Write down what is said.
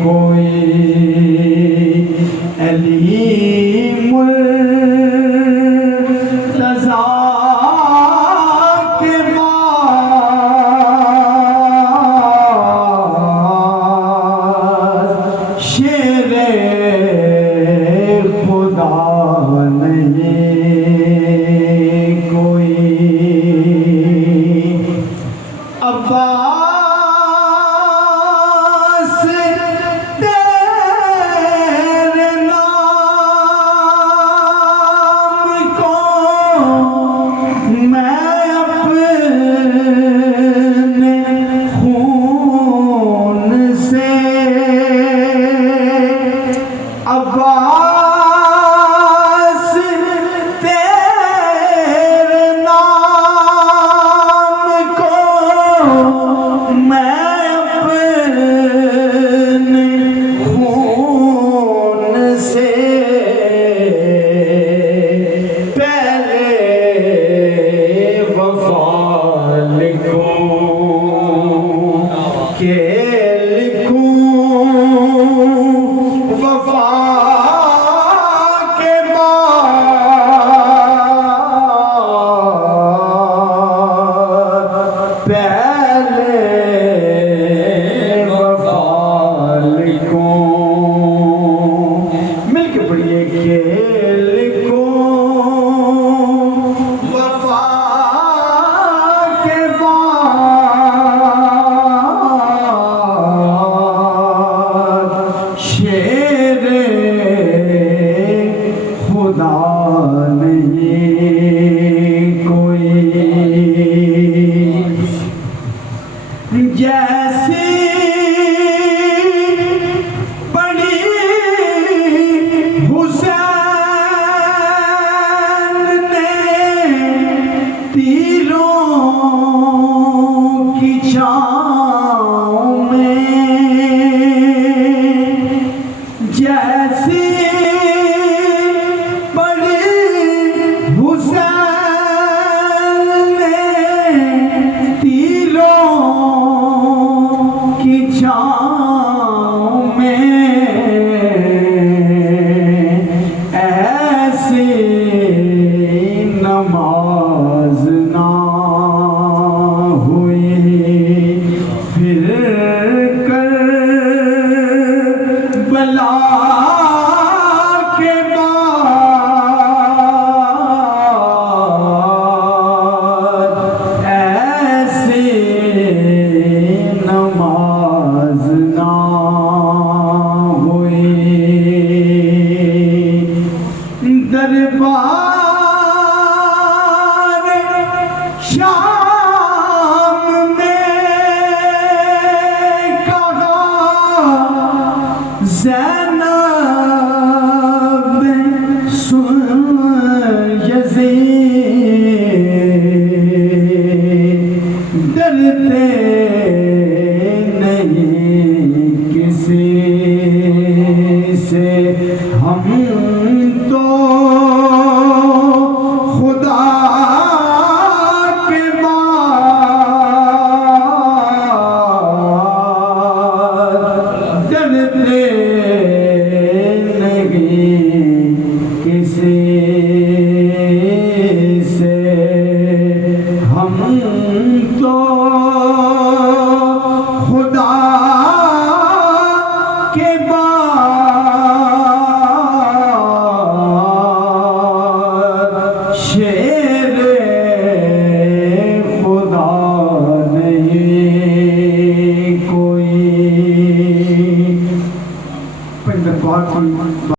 कोई अलीमुल तज़ा के बाद शेरे खुदा नहीं कोई अब्बास तेरे नाम को मैं अपने खून से अब्बास तेरे नाम को मैं अपने खून से पहले वफा लिखूं के लिखूं वफा के बाद पहले मिलके पढ़िए के लिखूं वफा के बाद शेरे खुदा नहीं कोई जैसी तीरों की छाँव में जैसी बड़ी हुसैन ने तीरों की छाँव में ऐसी नमाज ना हुई फिर करबला के बाद ऐसी नमाज ना हुई दरबार शाम में कहा ज़ैनब सुन यज़ीद डरते नहीं किसी से हम तो खुदा के बाद डरते नहीं किसी से हम तो खुदा के बाद शेरे खुदा नहीं कोई।